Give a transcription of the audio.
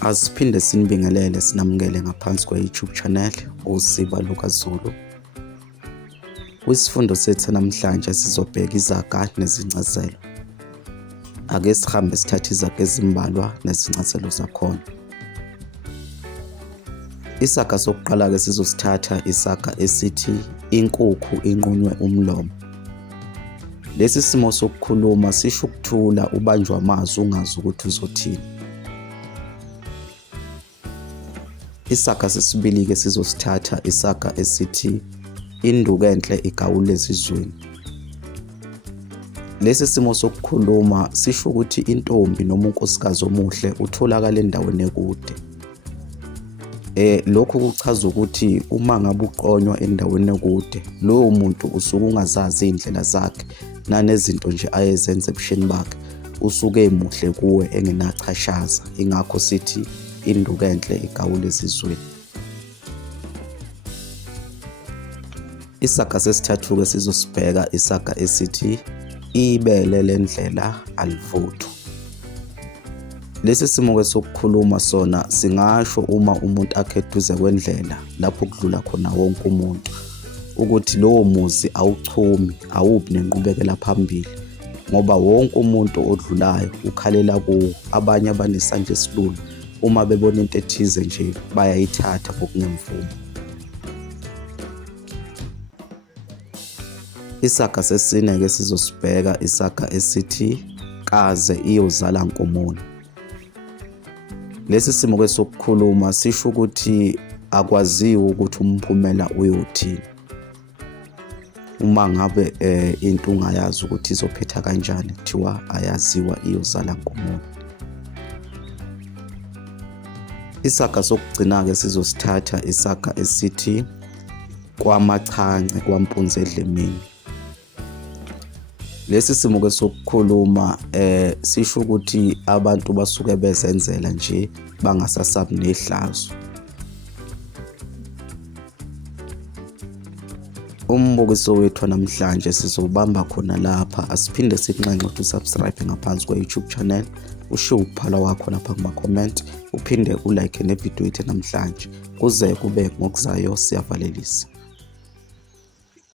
Asiphinde sinibingelele sinamukele ngaphansi kwe-YouTube channel uSiba Lukazulu. Kwisifundo sethu namhlanje sizobheka izaga nezincazelo. Ake sihambe sithathe izaga ezimbalwa nezincazelo zakhona. Isaga sokuqala ke sizosithatha isaga esithi inkukhu inqunywe umlomo. Lesi simo sokukhuluma sisho ukuthula ubanjwa amazwi ungazi ukuthi uzothini. Isaga sesibili ke sizosithatha isaga esithi induku enhle igawule ezizweni. Lesi simo sokukhuluma sisho ukuthi intombi noma unkosikazi omuhle utholakala endaweni ekude. Lokhu kuchaza ukuthi uma ngabe uqonywa endaweni ekude, lowo muntu usuke ungazazi indlela zakhe nanezinto nje ayezenza ebusheni bakhe, usuke emuhle kuwe engenachashaza. Ingakho sithi induku enhle igawule ezizweni. Isaga sesithathu ke sizosibheka isaga esithi ibele lendlela alivuthwa. Lesi simo ke sokukhuluma sona singasho uma umuntu akheduze kwendlela lapho kudlula khona wonke umuntu ukuthi lowo muzi awuchumi, awubi nenqubekela phambili ngoba wonke umuntu odlulayo ukhalela kuwo. Abanye abanesandla esilulu uma bebona into ethize nje bayayithatha ngokungemvumo. Isaga sesine ke sizosibheka isaga esithi kaze iyozala nkomoni. Lesi simo ke sokukhuluma sisho ukuthi akwaziwe ukuthi umphumela uyothini. Uma ngabe into ungayazi ukuthi izophetha kanjani, kuthiwa ayaziwa iyozala nkomoni. Isaga sokugcina ke sizosithatha isaga esithi kwamachance kwampunzi edlemini. Lesi simo ke sokukhuluma sisho ukuthi abantu basuke bezenzela nje bangasasabi nehlazo. Umbukiso wethu namhlanje sizobamba khona lapha. Asiphinde sikunxenxe ukuthi usubscribe ngaphansi kwe-YouTube channel, ushiye ukuphala wakho lapha kuma-comment, uphinde ulike nevideo yethu namhlanje kuze kube ngokuzayo. Siyavalelisa.